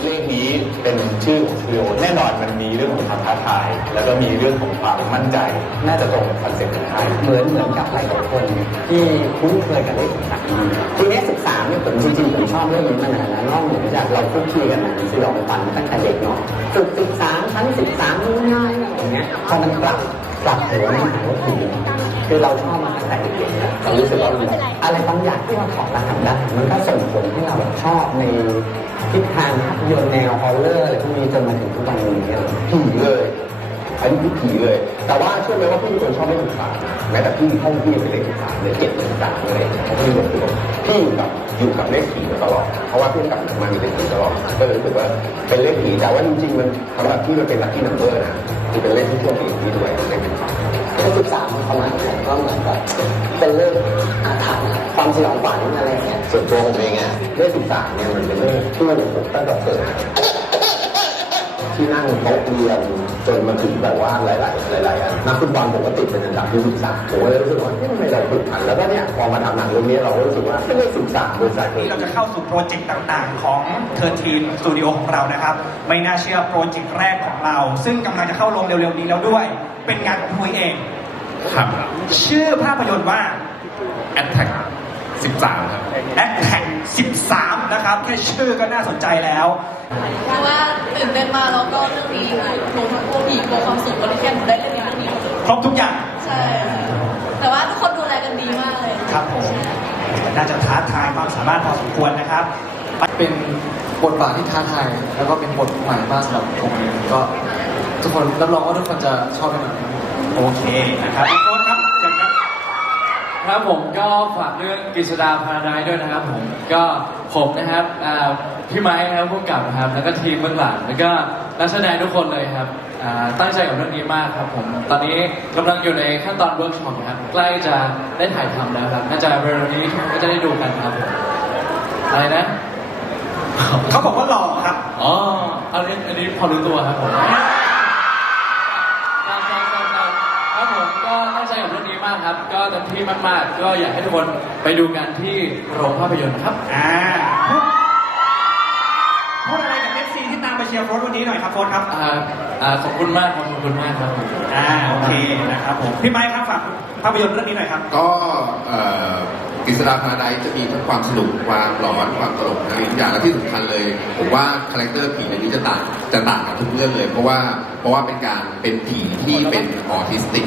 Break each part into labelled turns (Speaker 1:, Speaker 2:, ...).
Speaker 1: เรื่องนี้เป็นชื่อของสตูดิโอแน่นอนมันมีเรื่องของความท้าทาย แล้วก็มีเรื่องของความมั่นใจ น่าจะตรงกับคอนเซ็ปต์ของไทย
Speaker 2: เหมือนเหมือนกับหลายๆคน ที่คุ้นเคยกับเลขสิบสามทีนี้สิบสามเนี่ยผมจริงๆผมชอบเรื่องนี้มานานแล้วนอกเหนือจากเราคุกคีกันมาสยองขวัญตั้งแต่เด็กเนาะจุดสิบสามชั้นสิบสามง่ายๆอะไรอย่างเงี้ยพอมันกลับ กลับหัวมาหาว่าผีคือเราชอบมาตั้งแต่เด็กๆแล้วเรารู้สึกว่ามันอะไรบางอย่างที่เราถอดรหัสได้มันก็ส่งผลให้เราชอบในทิศทางภาพยนตร์แนวฮอลเลอร์อะไรพวกนี้จนมาถึงทุกวันนี้อะไรอย่างเงี้ย
Speaker 1: ผีเลยอันนี้คือผีเลย แต่ว่าเชื่อไหมว่าพี่เป็นคนชอบเลขสิบสามแม้แต่พี่ห้องพี่เป็นเลขสิบสามเลยเก็บเลขสิบสามเลยเพราะพี่บอกพี่บอกพี่อยู่กับอยู่กับเลขผีมาตลอดเพราะว่าพี่กลับมามีเลขผีตลอดก็เลยรู้สึกว่าเป็นเลขผีแต่ว่าจริงๆมันสำหรับพี่มันเป็นลัคกี้นัมเบอร์นะคือเป็นเลขที่โชคดีของพี่ด้วยเลข สิบสาม
Speaker 2: เลขสิบสามความาณนั้นก็เหมือนกับเป็นเรื่องอาถรรพ์ความสยองขวัญอะไรเงี้ย
Speaker 1: ส่วนตัวผมเองอะเลขสิบสามเนี่ยมันเป็นเรื่องที่มันผมตั้งแต่เกิด ที่นั่งโต๊ะเรียนจนมาถึงแบบว่าหลายๆหลายๆอันนักฟุตบอลผมก็ติดเป็นอันดับที่สิบสามผมก็เลยรู้สึกว่าเฮ้ยทำไมเราฝึกทันแล้วก็เนี่ยพอมาทำหนังเรื่องนี้เราก็รู้สึกว่าเป็นเลขสิบสามโดยสาเหตุ
Speaker 3: เราจะเข้าสู่โปรเจกต์ต่างๆ ของเทอร์ทีนสตูดิโอของเรานะครับ ไม่น่าเชื่อโปรเจกต์แรกของเรา ซึ่งกำลังจะเข้าลงเร็วๆนี้แล้วด้วย เป็นงานของคุยเอง
Speaker 4: ครับ
Speaker 3: ชื่อภาพยนตร์ว่า
Speaker 4: Attack 13 ครับ
Speaker 3: a t t a c 13 นะครับ แค่ชื่อก็น่าสนใจแล้ว
Speaker 5: เพราะว่าตื่นเต้นมากแล้วก็เรื่องนี้หนูทั้งกลัวผีกลัวความสุขบริแกนหนูได้เล่นในเรื่องนี้
Speaker 3: ครบทุกอย่าง
Speaker 5: ใช่แต่ว่าทุกคนดูแลกันดีมากเลย
Speaker 3: ครับผมน่าจะท้าทายความสามารถพอสมควรนะครับ
Speaker 6: เป็นบทบาทที่ท้าทายแล้วก็เป็นบทใหม่มากสำหรับผมเองก็ทุกคนรับรองว่าทุกคนจะชอบแน่นอนครับ
Speaker 3: โอเคนะครับ ครับ
Speaker 7: ผมก็ฝากเรื่องกฤษดาพาราไดซ์ด้วยนะครับผมก็ผมนะครับอ่าพี่ไม้นะครับผู้กำกับนะครับ แล้วก็ทีมเบื้องหลังแล้วก็นักแสดงทุกคนเลยครับอ่าตั้งใจกับเรื่องนี้มากครับผม ตอนนี้กำลังอยู่ในขั้นตอนเวิร์กช็อปนะครับใกล้จะได้ถ่ายทำแล้วครับน่าจะเร็วๆนี้ทุกคนก็จะได้ดูกันครับผมอะไรนะ
Speaker 3: เขาบอกว่าหล่อครับ
Speaker 7: อ๋ออันนี้อันนี้พอรู้ตัวครับผมครับผมก็ตั้งใจกับเรื่องนี้มากครับ ก็เต็มที่มาก ๆ ก็อยากให้ทุกคนไปดูกันที่โรงภาพยนตร์ครับ
Speaker 3: อ่าพูดอะไรกับเอฟซีที่ตามไปเชียร์โค้ดวันนี้หน่อยครับโค้ดครับ
Speaker 7: อ่าอ่าขอบคุณมากครับขอบคุณมากครับผม
Speaker 3: อ่าโอเคนะครับผมพี่ไม้ครับฝากภาพยนตร์เรื่องนี้หน่อยครับ
Speaker 4: ก็เอ่อ กฤษดาพาราไดจะมีทั้งความสนุกความหลอนความตลกนะทุกอย่างและที่สำคัญเลยผมว่าคาแรคเตอร์ผีในนี้จะต่างจะต่างกับทุกเรื่องเลย เพราะว่าเพราะว่าเป็นการเป็นผีที่เป็นออทิสติก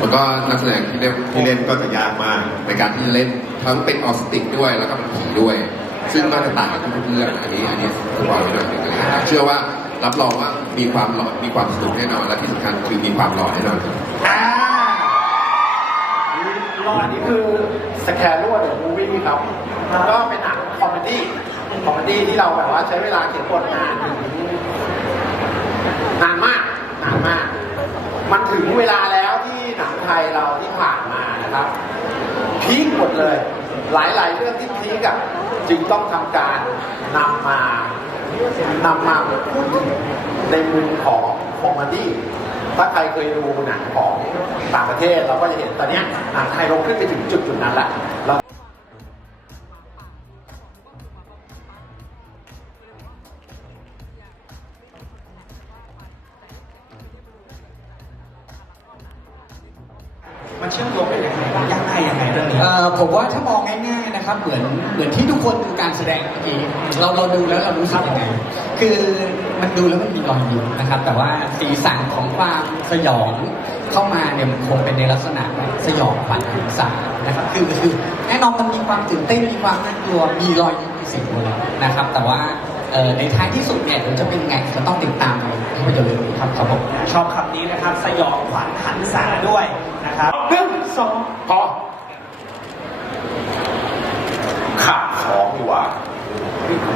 Speaker 4: แล้วก็นักแสดงที่เล่นที่เล่นก็จะยากมากในการที่จะเล่นทั้งเป็นออทิสติกด้วยแล้วก็เป็นผีด้วย ซึ่งก็จะต่างกับทุกเรื่องอันนี้อันนี้สปอยไว้หน่อยนึงนะครับเชื่อว่ารับรองว่ามีความหลอนมีความสนุกแน่นอนและที่สำคัญคือมีความหลอนแน่นอน
Speaker 3: อ่า
Speaker 8: รออันนี้คือสแคร์รั่วเดอมูวี่ครับก็เป็นหนังคอมเมดี้คอมเมดี้ที่เราแบบว่าใช้เวลาเขียนบทนานนานมากนานมาก มันถึงเวลาแล้วที่หนังไทยเราที่ผ่านมานะครับพีคหมดเลย หลายๆเรื่องที่พีคอะจึงต้องทำการนำมานำมาพูดในมุมของคอมเมดี้ ถ้าใครเคยดูหนังของต่างประเทศเราก็จะเห็นตอนนี้หนังไทยเราขึ้นไปถึงจุดจุดนั้นแล้วเรา
Speaker 3: มันเชื่อมโยงกันยังไงยากง่ายยังไงเรื่องนี้
Speaker 2: ผมว่าถ้ามองง่ายๆนะครับ เหมือนเหมือนที่ทุกคนดูการแสดงเมื่อกี้เราเราดูแล้วเรารู้สึกยังไง คือ มันดูแล้วมันมีรอยยิ้มนะครับ แต่ว่าสีสันของความสยองเข้ามาเนี่ยมันคงเป็นในลักษณะแบบสยองขวัญหันษานะครับคือคือแน่นอนมันมีความตื่นเต้นมีความน่ากลัวมีรอยยิ้มมีเสียงหัวเราะนะครับ แต่ว่าเอ่อในท้ายที่สุดเนี่ยเดี๋ยวจะเป็นไงจะต้องติดตามในภาพยนตร์เรื่องนี้ครับครับผม
Speaker 3: ชอบคำนี้นะครับ สยองขวัญหันษาด้วยนะครับหนึ่งสอง
Speaker 8: พอขับของดีกว่า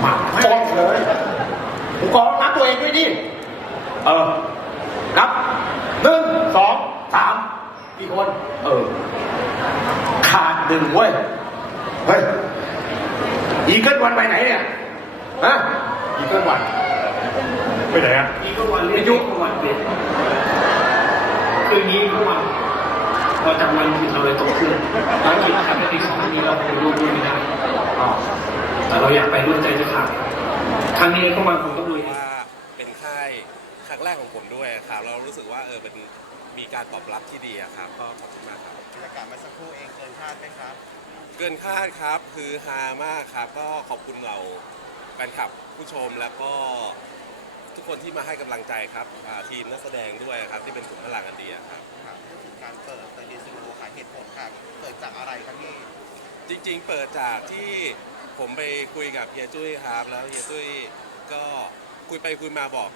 Speaker 8: หมักฟ้องเลย ผมกองนับตัวเองด้วยดิเออนับหนึ่งสองสามกี่คน เออ ขาดหนึ่งเว้ย เฮ้ย อีเกิลวันไปไหนเนี่ยฮะอีเกิลวันไปไหนอะ
Speaker 9: อีกวันเรียกยุควันเปลี่ยนคืองี้เมื่อวานเราจำวันผิดเราเลยตกเครื่องภารกิจทำได้อีกสองนี้เราคงรู้ด้วยไม่ได้อ๋อเราอยากไปด้วยใจจะขาด ครั้งนี้พวกมันคงต้องลุย
Speaker 10: ว่าเป็นค่ายครั้งแรกของผมด้วยครับเรารู้สึกว่าเออเป็นมีการตอบรับที่ดีอะครับก็ขอบคุณมากครับ
Speaker 11: บรรยากาศมาสักครู่เองเกินคาดไหมครับ
Speaker 10: เกินคาดครับคือฮามากครับ ก็ขอบคุณเราแฟนคลับผู้ชมแล้วก็ทุกคนที่มาให้กำลังใจครับอ่าทีมนักแสดงด้วยครับที่เป็นกลุ่มพลังอันเดียครับ
Speaker 11: ครับพูดถึงการเปิดแต่ดีซูโอขายเหตุผลครับเกิดจากอะไรครับพี่
Speaker 10: จริงๆ เปิดจากที่ ผมไปคุยกับเฮียจุ้ยครับแล้วเฮียจุ้ยก็คุยไปคุยมาบอก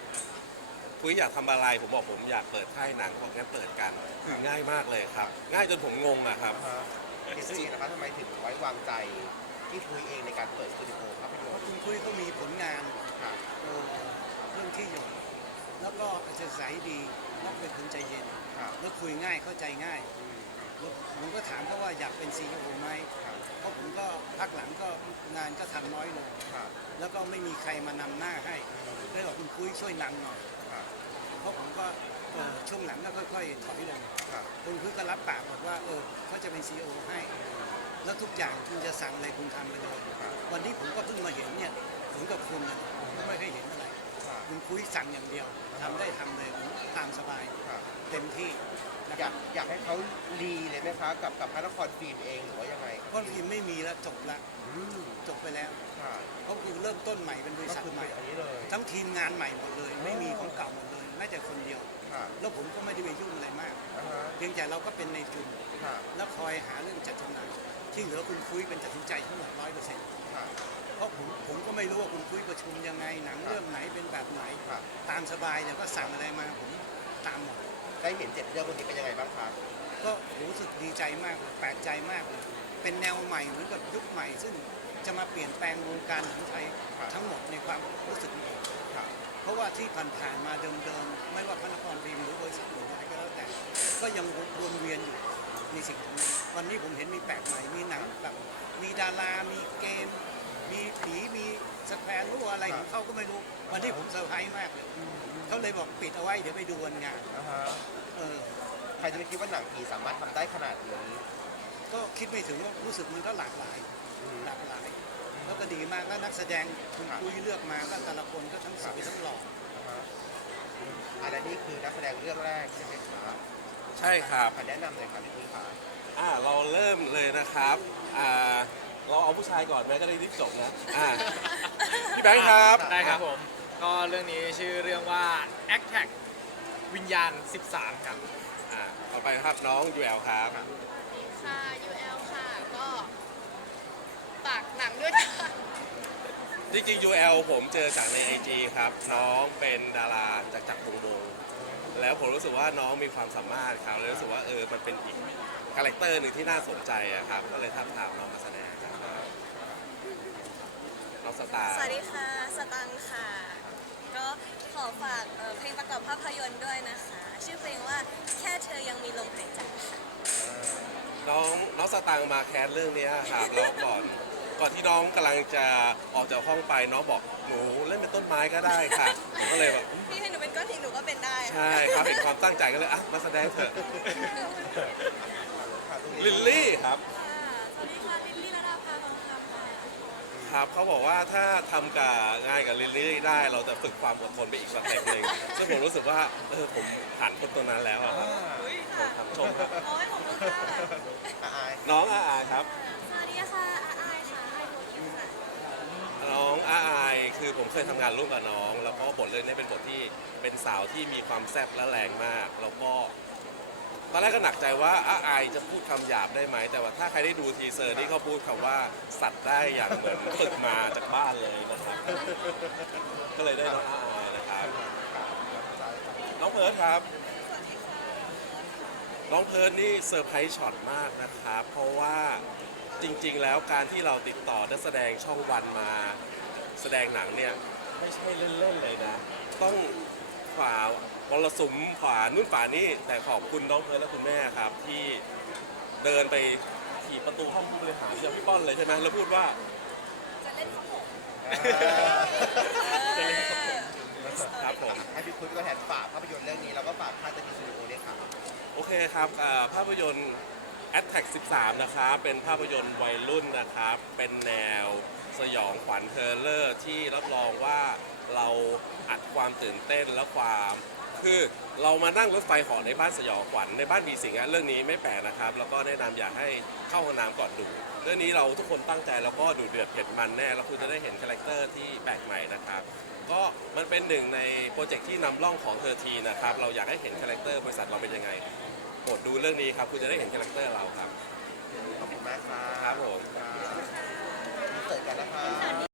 Speaker 10: คุยอยากทำอะไรผมบอกผมอยากเปิดค่ายหนังบอกงั้นเปิดกัน คือง่ายมากเลยครับ ง่ายจนผมงงอะครับ
Speaker 11: เห็นสิ่งนะครับทำไมถึงไว้วางใจที่คุยเองในการเปิดสตูดิโอภาพยนตร์
Speaker 12: คุณคุยก็มีผลงาน
Speaker 11: ครับ
Speaker 12: เอ่อเรื่องที่อยู่ แล้วก็อาจจะใสดีแล้วเป็นคนใจเย็น
Speaker 11: ครับ
Speaker 12: แล้วคุยง่ายเข้าใจง่าย
Speaker 11: อืม
Speaker 12: แล้ว ผมก็ถามเขาว่าอยากเป็นซีอีโอไหม
Speaker 11: ครับ
Speaker 12: เพราะผมก็พักหลังก็งานก็ทำน้อยลง
Speaker 11: ครับ
Speaker 12: แล้วก็ไม่มีใครมานำหน้าให้เลยบอกคุณคุยช่วยนำหน่อย
Speaker 11: ครับ
Speaker 12: เพราะผมก็เอ่อช่วงหลังก็ค่อยๆถอยลง
Speaker 11: ครับ
Speaker 12: คุณคุยก็รับปากบอกว่าเออเขาจะเป็นซีอีโอให้ แล้วทุกอย่างคุณจะสั่งอะไรคุณทำไปเลย
Speaker 11: ครับ
Speaker 12: วันนี้ผมก็เพิ่งมาเห็นเนี่ยผมกับคุณนะผมก็ไม่เคยเห็นอะไร
Speaker 11: ครับ
Speaker 12: คุณคุยสั่งอย่างเดียวทำได้ทำเลยผมตามสบาย
Speaker 11: ครับ
Speaker 12: เต็มที่นะ
Speaker 11: อ
Speaker 12: ค
Speaker 11: ยา
Speaker 12: รับ
Speaker 11: กอยากให้เขารีเลยไหมครับกับกับพระนครฟิล์มเองหรือว่ายังไง
Speaker 12: เพราะทีมไม่มีแล้วจบละ
Speaker 11: อืม
Speaker 12: จบไปแล้ว
Speaker 11: ครับ
Speaker 12: เพราะคือเริ่มต้นใหม่เป็นบริ
Speaker 11: ก็
Speaker 12: ษัท
Speaker 11: คือ
Speaker 12: ใหม่
Speaker 11: อันนี้เลย
Speaker 12: ทั้งทีมงานใหม่หมดเลย ไม่มีของเก่าหมดเลยแม้แต่คนเดียว
Speaker 11: ครับ
Speaker 12: แล้วผมก็ไม่ได้ไปยุ่งอะไรมาก
Speaker 11: อ่าฮะ
Speaker 12: เพียงแต่เราก็เป็นในทุน
Speaker 11: ครับ
Speaker 12: แล้วคอยหาเรื่องจัดจำหน่ายที่เหลือคุณคุยเป็นตัดสินใจทั้งหมดร้อยเปอร์เซ็นต์
Speaker 11: ครับ
Speaker 12: เพ ราะผมผมก็ไม่รู้ว่าคุณคุยประชุมยังไงหนังเรื่องไหนเป็นแบบไหน
Speaker 11: ครับ
Speaker 12: ตามสบายเนี่ยก็สั่งอะไรมาผมตามหมด
Speaker 11: ได้เห็นเจ็ดเรื่องวันนี้เป็นยังไงบ้างครับ
Speaker 12: ก็รู้สึกดีใจมากเลยแปลกใจมากเลยเป็นแนวใหม่เหมือนกับยุคใหม่ ซึ่งจะมาเปลี่ยนแปลงวงการหนังไทย
Speaker 11: ครับ
Speaker 12: ทั้งหมดในความรู้สึกของผม
Speaker 11: ครับ
Speaker 12: เพราะว่าที่ผ่านๆมาเดิมๆ ไม่ว่าพระนครฟิล์มหรือบริษัทหรืออะไรก็แล้วแต่ ก็ยังวนเวียนอยู่ในสิ่งของนี้วันนี้ผมเห็นมีแปลกใหม่มีหนังแบบมีดารา มีเกม มีผีมีสแควร์รู้อะไรของเขาก็ไม่รู้ วันนี้ผมเซอร์ไพรส์มากเลยเขาเลยบอกปิดเอาไว้เดี๋ยวไปดูวันงาน
Speaker 11: อ่าฮะ
Speaker 12: เออ
Speaker 11: ใครจะไปคิดว่าหนังผีสามารถทำได้ขนาดนี้
Speaker 12: ก็คิดไม่ถึงว่ารู้สึกมันก็หลากหลาย หลากหลาย แล้วก็ดีมากแล้วนักแสดงคุณคุยเลือกมาก็แต่ละคนก็ทั้งสวยทั้งหล่อ
Speaker 11: นะฮะอันนี้คือนักแสดงเรื่องแรกใช่ไหมครับ
Speaker 10: ใช่ครับ
Speaker 11: ขอแนะนำเลยครับพี่คุยครับ
Speaker 10: อ่าเราเริ่มเลยนะครับอ่า เราเอาผู้ชายก่อนไหมก็ได้รีบจบนะอ่าพี่แบงค์ครับ
Speaker 13: ได้ครับผม ก็เรื่องนี้ชื่อเรื่องว่า a c t a c วิญญาณ 13 ครับ
Speaker 10: อ่าต่อไปนะครับน้องยูแอลครับ
Speaker 14: ค่ะ UL ค่ะ ก็ฝากหนังด้วยค่ะ
Speaker 10: จริงๆ UL ผมเจอจากใน IG ครับ น้องเป็นดาราจากจากวงวงแล้วผมรู้สึกว่าน้องมีความสามารถครับเลยรู้สึกว่าเออมันเป็นอีกคาแรคเตอร์หนึ่งที่น่าสนใจอะครับ ก็เลยทับทามน้องมาแสดงครับน้อง สตาร์
Speaker 14: สวัสดีค่ะ สตังค์ค่ะ ก็ขอฝากเอ่อเพลงประกอบภาพยนตร์ด้วยนะคะ ชื่อเพลงว่าแค่เธอยังมีลมหายใจค่ะ
Speaker 10: น้องน้องสตางค์มาแคสเรื่องเนี้ยครับแล้วก่อน ก่อนที่น้องกำลังจะออกจากห้องไปน้องบอกหนูเล่นเป็นต้นไม้ก็ได้ค่ะผมก็เลยแบบ
Speaker 14: พี่ให้หนูเป็นก้อนหินหนูก็เป็นได้
Speaker 10: ใช่ครับเป็นความตั้งใจก็เลยอะมาแสดงเถอะลิลลี่ครับ
Speaker 14: สวัสดีค่ะ ลิลลี่ระดาภาทองคำค่ะ
Speaker 10: ครับเขาบอกว่าถ้าทำกับงานกับลิลลี่ได้ เราจะฝึกความอดทนไปอีกสเต็ปหนึ่งซึ่งผมรู้สึกว่าเออผมผ่านคนตัวนั้นแล้วอะครับ
Speaker 14: อุ้ยค่ะ
Speaker 10: ครับชมครับ
Speaker 14: โอ้ยขอบคุณค่ะ
Speaker 11: อาอาย
Speaker 10: น้องอาอายครับ
Speaker 14: สวัสดีค่ะอาอายค่ะอายโบคิวค่ะ
Speaker 10: น้องอาอายคือผมเคยทำงานร่วมกับน้อง แล้วก็บทเรื่องนี้เป็นบทที่เป็นสาวที่มีความแซ่บและแรงมาก แล้วก็ ตอนแรกก็หนักใจว่าอาอายจะพูดคำหยาบได้ไหม แต่ว่าถ้าใครได้ดูทีเซอร์นี่เขาพูดคำว่าสัตว์ได้อย่างเหมือนฝึกมาจากบ้านเลยนะครับ ก็เลยได้น้องอาอายนะครับน้องเพิร์ดครับ น้องเพิร์ดนี่เซอร์ไพรส์ช็อตมากนะครับ เพราะว่าจริง ๆ แล้วการที่เราติดต่อนักแสดงช่องวันมา แสดงหนังเนี่ยไม่ใช่เล่นๆเลยนะ ต้อง ฝ่ามรสุมฝ่านู่นฝ่านี่แต่ขอบคุณน้องเพิร์ดและคุณแม่ครับ ที่เดินไปถีบประตูห้องผู้บริหารเชียวพี่ป้อนเลยใช่ไหมแล้วพูดว่า
Speaker 14: จะเล่นข้าวหมก
Speaker 10: ครับผม
Speaker 11: ให้พี่คุยเป็นตัวแทนฝากภาพยนตร์เรื่องนี้แล้วก็ฝากค่ายตะกี้สตูดิโอด้วยครับ
Speaker 10: โอเคครับอ่าภาพยนตร์ Attack 13 นะครับ เป็นภาพยนตร์วัยรุ่นนะครับ เป็นแนวสยองขวัญเทเลอร์ที่รับรองว่าเรา อัดความตื่นเต้นและความคือเรามานั่งรถไฟเหอในบ้านสยองขวัญในบ้านผีสิงอะเรื่องนี้ไม่แปลกนะครับ แล้วก็แนะนำอยากให้เข้าห้องน้ำก่อนดูเรื่องนี้เราทุกคนตั้งใจแล้วก็ดูเดือดเผ็ดมันแน่แล้วคุณจะได้เห็นคาแรคเตอร์ที่แปลกใหม่นะครับก็มันเป็นหนึ่งในโปรเจกต์ที่นำร่องของเธอทีนะครับเราอยากให้เห็นคาแรคเตอร์บริษัทเราเป็นยังไงโปรดดูเรื่องนี้ครับคุณจะได้เห็นคาแรคเตอร์เราครับ
Speaker 8: ขอบคุณมากครับ
Speaker 10: ครับผม